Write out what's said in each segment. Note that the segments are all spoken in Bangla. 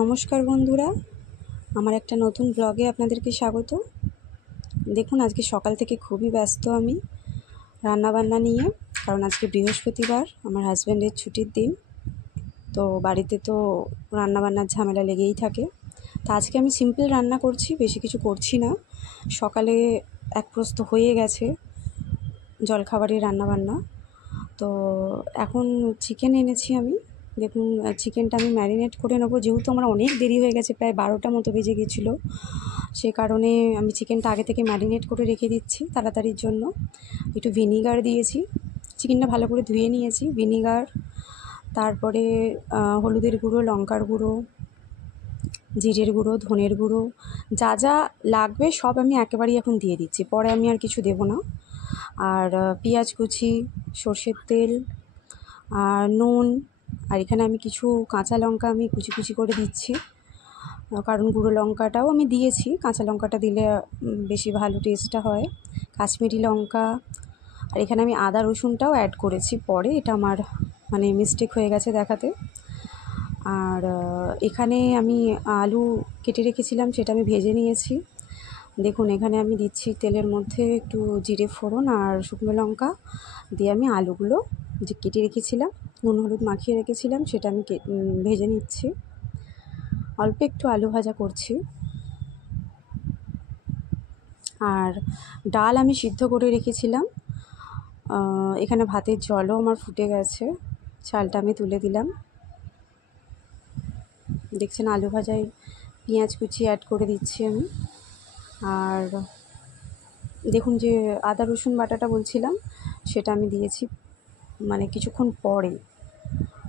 নমস্কার বন্ধুরা, আমার একটা নতুন ব্লগে আপনাদেরকে স্বাগত। দেখুন, আজকে সকাল থেকে খুবই ব্যস্ত আমি রান্নাবান্না নিয়ে, কারণ আজকে বৃহস্পতিবার, আমার হাজব্যান্ডের ছুটির দিন। তো বাড়িতে তো রান্নাবান্নার ঝামেলা লেগেই থাকে। তো আজকে আমি সিম্পল রান্না করছি, বেশি কিছু করছি না। সকালে এক প্রস্ত হয়ে গেছে জলখাবারের রান্নাবান্না। তো এখন চিকেন এনেছি আমি। দেখুন, চিকেনটা আমি ম্যারিনেট করে নেবো, যেহেতু আমার অনেক দেরি হয়ে গেছে, প্রায় 12টা মতো বেজে গেছিলো। সে কারণে আমি চিকেনটা আগে থেকে ম্যারিনেট করে রেখে দিচ্ছি তাড়াতাড়ির জন্য। একটু ভিনিগার দিয়েছি, চিকেনটা ভালো করে ধুয়ে নিয়েছি, ভিনিগার, তারপরে হলুদের গুঁড়ো, লঙ্কার গুঁড়ো, জিরের গুঁড়ো, ধনের গুঁড়ো, যা যা লাগবে সব আমি একেবারেই এখন দিয়ে দিচ্ছি, পরে আমি আর কিছু দেবো না। আর পেঁয়াজ কুচি, সর্ষের তেল, আর নুন, আর এখানে আমি কিছু কাঁচা লঙ্কা আমি কুচি কুচি করে দিচ্ছি, কারণ গুঁড়ো লঙ্কাটাও আমি দিয়েছি, কাঁচা লঙ্কাটা দিলে বেশি ভালো টেস্টটা হয়। কাশ্মীরি লঙ্কা, আর এখানে আমি আদা রসুনটাও অ্যাড করেছি পরে, এটা আমার মিস্টেক হয়ে গেছে দেখাতে। আর এখানে আমি আলু কেটে রেখেছিলাম, সেটা আমি ভেজে নিয়েছি। দেখুন, এখানে আমি দিচ্ছি তেলের মধ্যে একটু জিরে ফোড়ন আর শুকনো লঙ্কা দিয়ে আমি আলুগুলো যে কেটে রেখেছিলাম, নুন হলুদ মাখিয়ে রেখেছিলাম, সেটা আমি ভেজে নিচ্ছি। অল্প একটু আলু ভাজা করছি। আর ডাল আমি সিদ্ধ করে রেখেছিলাম, এখানে ভাতের জলও আমার ফুটে গেছে, চালটা আমি তুলে দিলাম। দেখছেন, আলু ভাজায় পেঁয়াজ কুচি অ্যাড করে দিচ্ছি আমি। আর দেখুন, যে আদা রসুন বাটাটা বলছিলাম, সেটা আমি দিয়েছি কিছুক্ষণ পরে।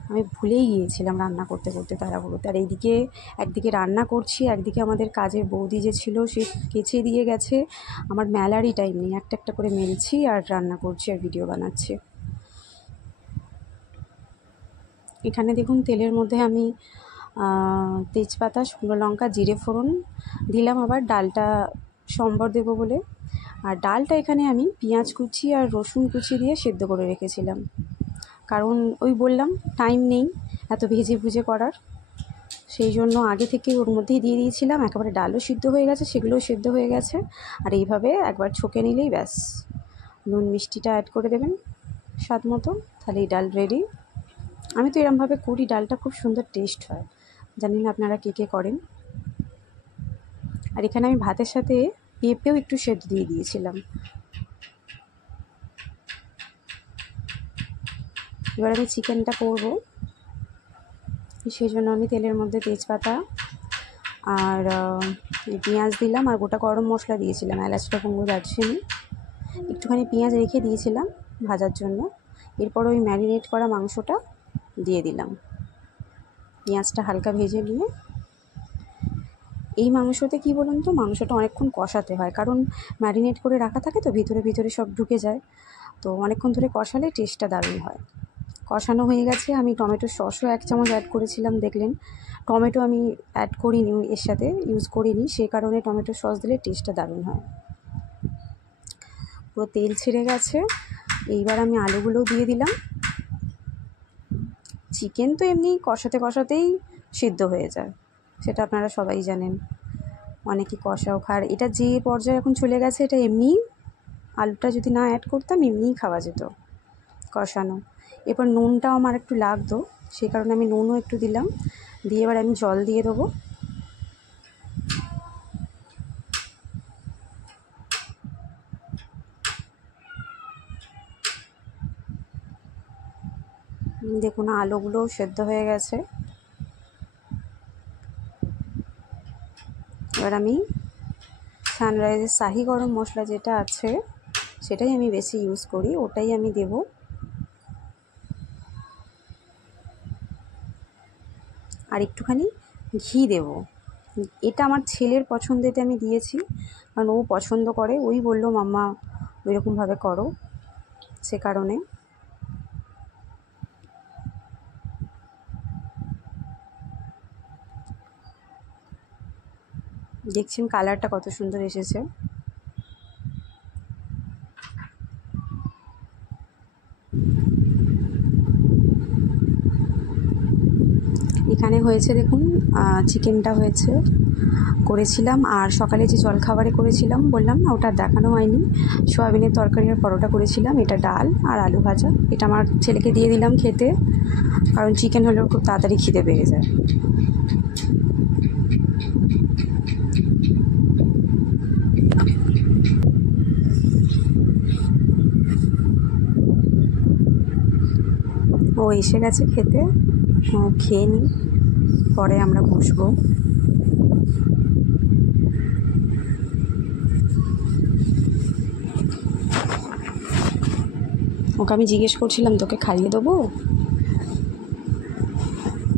আমি ভুলেই গিয়েছিলাম রান্না করতে করতে তাড়াহুড়োতে। আর এইদিকে একদিকে রান্না করছি, একদিকে আমাদের কাজের বৌদি যে ছিল সে কেচে দিয়ে গেছে। আমার মেলারই টাইম নেই, একটা একটা করে মেলছি আর রান্না করছি আর ভিডিও বানাচ্ছি। এখানে দেখুন, তেলের মধ্যে আমি তেজপাতা, শুকনো লঙ্কা, জিরে ফোড়ন দিলাম, আবার ডালটা সম্বর দেবো বলে। আর ডালটা এখানে আমি পেঁয়াজ কুচি আর রসুন কুচি দিয়ে সেদ্ধ করে রেখেছিলাম, কারণ ওই বললাম টাইম নেই এত ভেজে ভুজে করার, সেই জন্য আগে থেকে ওর মধ্যেই দিয়ে দিয়েছিলাম। একেবারে ডালও সিদ্ধ হয়ে গেছে, সেগুলোও সেদ্ধ হয়ে গেছে। আর এইভাবে একবার ছকে নিলেই ব্যাস, নুন মিষ্টিটা অ্যাড করে দেবেন স্বাদ মতো, তাহলেই ডাল রেডি। আমি তো এরমভাবে করি, ডালটা খুব সুন্দর টেস্ট হয়। জানি না আপনারা কে কে করেন। আর এখানে আমি ভাতের সাথে পেঁপেও একটু সেদ্ধ দিয়ে দিয়েছিলাম। এবার আমি চিকেনটা করব, সেই জন্য আমি তেলের মধ্যে তেজপাতা আর পেঁয়াজ দিলাম, আর গোটা গরম মশলা দিয়েছিলাম, এলাচ, লবঙ্গ, দারচিনি। একটুখানি পেঁয়াজ রেখে দিয়েছিলাম ভাজার জন্য। এরপর ওই ম্যারিনেট করা মাংসটা দিয়ে দিলাম, পেঁয়াজটা হালকা ভেজে নিয়ে। এই মাংসতে কী বলুন তো, মাংসটা অনেকক্ষণ কষাতে হয়, কারণ ম্যারিনেট করে রাখা থাকে তো, ভিতরে ভিতরে সব ঢুকে যায়। তো অনেকক্ষণ ধরে কষালে টেস্টটা দারুণ হয়। কষানো হয়ে গেছে। আমি টমেটো সসও 1 চামচ অ্যাড করেছিলাম, দেখলেন। টমেটো আমি অ্যাড করিনি, এর সাথে ইউজ করিনি, সে কারণে টমেটো সস দিলে টেস্টটা দারুণ হয়। পুরো তেল ছেড়ে গেছে। এইবার আমি আলুগুলোও দিয়ে দিলাম। চিকেন তো এমনি কষাতে কষাতেই সিদ্ধ হয়ে যায়, সেটা আপনারা সবাই জানেন, অনেকে কষাও খায়। এটা যে পর্যায়ে এখন চলে গেছে, এটা এমনি আলুটা যদি না অ্যাড করতাম এমনিই খাওয়া যেত কষানো। এরপর নুনটাও আমার একটু লাগতো, সেই কারণে আমি নুনও একটু দিলাম, দিয়ে এবার আমি জল দিয়ে দেবো। দেখুন, আলুগুলোও সেদ্ধ হয়ে গেছে। এবার আমি সানরাইজের শাহি গরম মশলা যেটা আছে, সেটাই আমি বেশি ইউজ করি, ওটাই আমি দেব। আর একটুখানি ঘি দেব। এটা আমার ছেলের পছন্দেতে আমি দিয়েছি, কারণ ও পছন্দ করে, ওই বললো মাম্মা ওইরকমভাবে করো, সে কারণে। দেখছেন কালারটা কত সুন্দর এসেছে। এখানে এখানে হয়েছে দেখুন, চিকেনটা হয়েছে করেছিলাম, আর সকালে যে জলখাবারে করেছিলাম বললাম না, ওটা দেখানো হয়নি। সোয়াবিনের তরকারি আর পরোটা করেছিলাম, এটা ডাল আর আলু ভাজা। এটা আমার ছেলেকে দিয়ে দিলাম খেতে, কারণ চিকেন হলেও খুব তাড়াতাড়ি খিদে পেয়ে যায়। ও এসে গেছে খেতে, খেয়ে নিই, পরে আমরা বসবো। ওকে আমি জিজ্ঞেস করছিলাম তোকে খাইয়ে দেবো,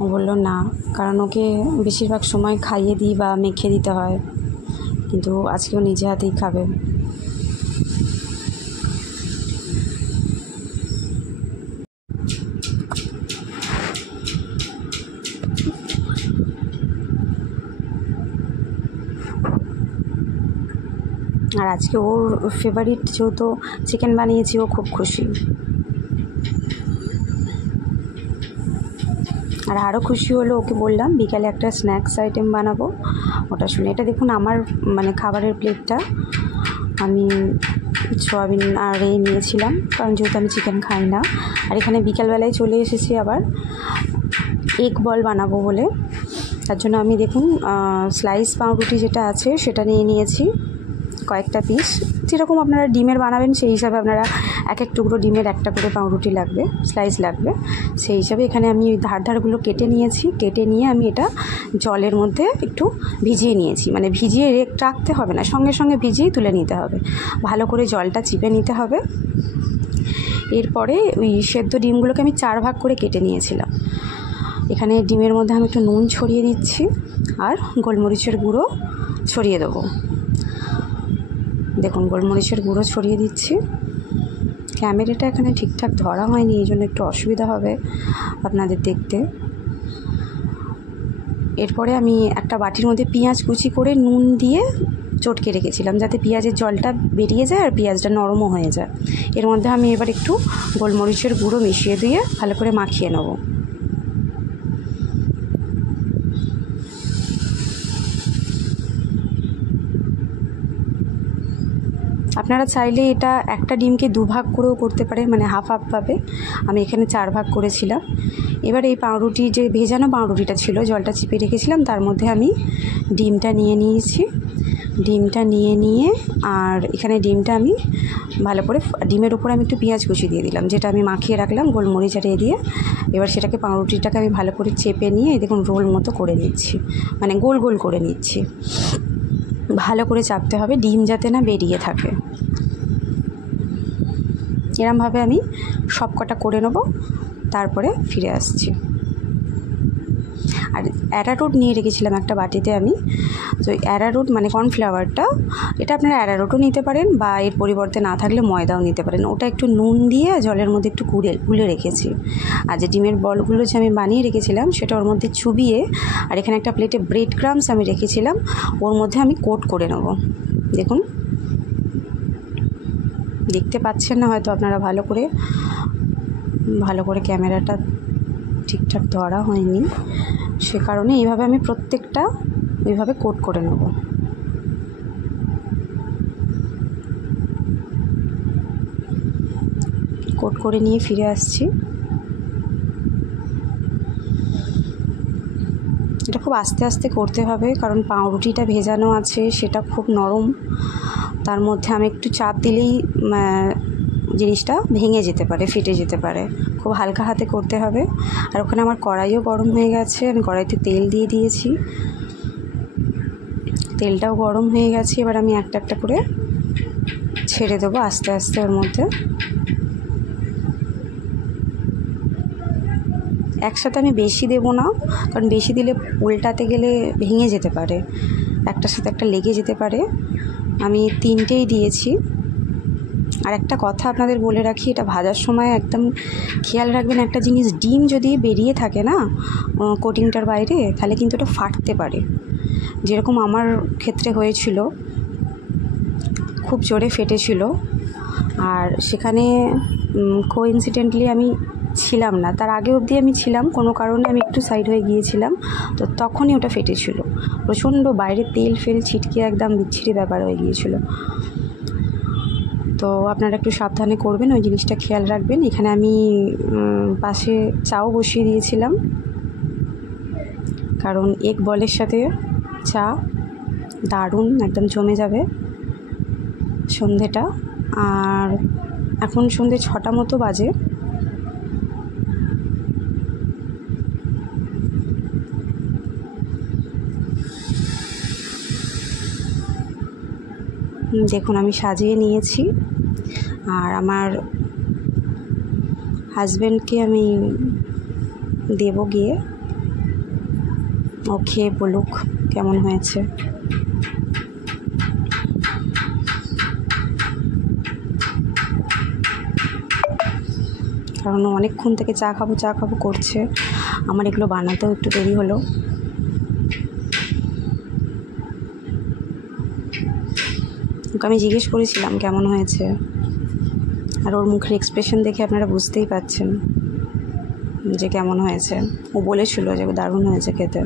ও বললো না, কারণ ওকে বেশিরভাগ সময় খাইয়ে দিই বা মেখে দিতে হয়, কিন্তু আজকেও নিজে হাতেই খাবে। আর আজকে ওর ফেভারিট যেহেতু চিকেন বানিয়েছি, ও খুব খুশি। আর আরও খুশি হলো, ওকে বললাম বিকালে একটা স্ন্যাক্স আইটেম বানাবো, ওটা শুনে। এটা দেখুন আমার মানে খাবারের প্লেটটা, আমি সয়াবিন আর নিয়েছিলাম, কারণ যেহেতু আমি চিকেন খাই না। আর এখানে বিকালবেলায় চলে এসেছি আবার এগ বল বানাবো বলে। তার জন্য আমি দেখুন স্লাইস পাউরুটি যেটা আছে সেটা নিয়ে নিয়েছি কয়েকটা পিস। যেরকম আপনারা ডিমের বানাবেন সেই হিসাবে আপনারা এক এক টুকরো ডিমের একটা করে পাউরুটি লাগবে, স্লাইস লাগবে, সেই হিসাবে এখানে আমি ধারগুলো কেটে নিয়েছি। কেটে নিয়ে আমি এটা জলের মধ্যে একটু ভিজিয়ে নিয়েছি, মানে ভিজিয়ে রাখতে হবে না, সঙ্গে সঙ্গে ভিজিয়েই তুলে নিতে হবে, ভালো করে জলটা চিপে নিতে হবে। এরপরে ওই সেদ্ধ ডিমগুলোকে আমি 4 ভাগ করে কেটে নিয়েছিলাম। এখানে ডিমের মধ্যে আমি একটু নুন ছড়িয়ে দিচ্ছি আর গোলমরিচের গুঁড়ো ছড়িয়ে দেবো। দেখুন গোলমরিচের গুঁড়ো ছড়িয়ে দিচ্ছি। ক্যামেরাটা এখানে ঠিকঠাক ধরা হয়নি, এই জন্য একটু অসুবিধা হবে আপনাদের দেখতে। এরপরে আমি একটা বাটির মধ্যে পেঁয়াজ কুচি করে নুন দিয়ে চটকে রেখেছিলাম, যাতে পেঁয়াজের জলটা বেরিয়ে যায় আর পেঁয়াজটা নরমও হয়ে যায়। এর মধ্যে আমি এবার একটু গোলমরিচের গুঁড়ো মিশিয়ে দিয়ে ভালো করে মাখিয়ে নেব। আপনারা চাইলে এটা একটা ডিমকে 2 ভাগ করেও করতে পারেন, মানে হাফ হাফভাবে। আমি এখানে 4 ভাগ করেছিলাম। এবার এই পাউরুটি যে ভেজানো পাউরুটিটা ছিল, জলটা চিপে রেখেছিলাম, তার মধ্যে আমি ডিমটা নিয়ে নিয়েছি। ডিমটা নিয়ে আর এখানে ডিমটা আমি ভালো করে, ডিমের উপরে আমি একটু পেঁয়াজ কুচি দিয়ে দিলাম, যেটা আমি মাখিয়ে রাখলাম গোলমরিচ আর দিয়ে। এবার সেটাকে পাউরুটিটাকে আমি ভালো করে চেপে নিয়ে দেখুন রোল মতো করে নিচ্ছি, মানে গোল গোল করে নিচ্ছি। ভালো করে চাপতে হবে, ডিম যাতে না বেরিয়ে থাকে। এরমভাবে আমি সব কটা করে নেব, তারপরে ফিরে আসছি। আর অ্যারারুট নিয়ে রেখেছিলাম একটা বাটিতে আমি, তো অ্যারারুট মানে কর্নফ্লাওয়ারটা, এটা আপনারা অ্যারারুটও নিতে পারেন বা এর পরিবর্তে না থাকলে ময়দাও নিতে পারেন। ওটা একটু নুন দিয়ে জলের মধ্যে একটু গুলে রেখেছি। আর যে ডিমের বলগুলো যে আমি বানিয়ে রেখেছিলাম সেটা ওর মধ্যে চুবিয়ে, আর এখানে একটা প্লেটে ব্রেড ক্রাম্বস আমি রেখেছিলাম, ওর মধ্যে আমি কোট করে নেব। দেখুন, দেখতে পাচ্ছেন না হয়তো আপনারা ভালো করে ক্যামেরাটা ঠিকঠাক ধরা হয়নি, সে কারণে এইভাবে আমি প্রত্যেকটা ওইভাবে কোট করে নেব। কোট করে নিয়ে ফিরে আসছি। এটা খুব আস্তে আস্তে করতে হবে, কারণ পাউরুটিটা ভেজানো আছে, সেটা খুব নরম, তার মধ্যে আমি একটু চাপ দিলেই জিনিসটা ভেঙে যেতে পারে, ফেটে যেতে পারে। খুব হালকা হাতে করতে হবে। আর ওখানে আমার কড়াইও গরম হয়ে গেছে, আমি কড়াইতে তেল দিয়ে দিয়েছি, তেলটাও গরম হয়ে গেছে। এবার আমি একটা একটা করে ছেড়ে দেবো আস্তে আস্তে ওর মধ্যে। একসাথে আমি বেশি দেবো না, কারণ বেশি দিলে উল্টাতে গেলে ভেঙে যেতে পারে, একটার সাথে একটা লেগে যেতে পারে। আমি 3টেই দিয়েছি। আর একটা কথা আপনাদের বলে রাখি, এটা ভাজার সময় একদম খেয়াল রাখবেন একটা জিনিস, ডিম যদি বেরিয়ে থাকে না কোটিংটার বাইরে, তাহলে কিন্তু এটা ফাটতে পারে, যেরকম আমার ক্ষেত্রে হয়েছিল, খুব জোরে ফেটেছিল। আর সেখানে কোইন্সিডেন্টলি আমি ছিলাম না, তার আগে অবধি আমি ছিলাম, কোনো কারণে আমি একটু সাইড হয়ে গিয়েছিলাম, তো তখনই ওটা ফেটেছিল। প্রচণ্ড বাইরে তেল ফেল ছিটকে একদম বিচ্ছিরি ব্যাপার হয়ে গিয়েছিল। তো আপনারা একটু সাবধানে করবেন, ওই জিনিসটা খেয়াল রাখবেন। এখানে আমি পাশে চাও বসিয়ে দিয়েছিলাম, কারণ এগ বলের সাথে চা দারুণ একদম জমে যাবে সন্ধেটা। আর এখন সন্ধে 6টা মতো বাজে। দেখুন আমি সাজিয়ে নিয়েছি, আর আমার হাজব্যান্ডকে আমি দেব গিয়ে, ও খেয়ে বলুক কেমন হয়েছে। কারণ অনেকক্ষণ থেকে চা খাবো করছে, আমার এগুলো বানাতেও একটু দেরি হলো। ওকে আমি জিজ্ঞেস করেছিলাম কেমন হয়েছে, আর ওর মুখের এক্সপ্রেশন দেখে আপনারা বুঝতেই পারছেন যে কেমন হয়েছে। ও বলেছিল যে দারুণ হয়েছে খেতে,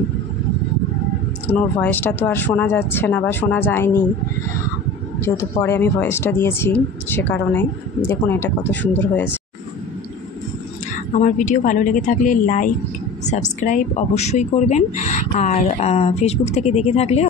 কারণ ওর ভয়েসটা তো আর শোনা যাচ্ছে না বা শোনা যায়নি, যেহেতু পরে আমি ভয়েসটা দিয়েছি সে কারণে। দেখুন এটা কত সুন্দর হয়েছে। আমার ভিডিও ভালো লেগে থাকলে লাইক সাবস্ক্রাইব অবশ্যই করবেন, আর ফেসবুক থেকে দেখে থাকলে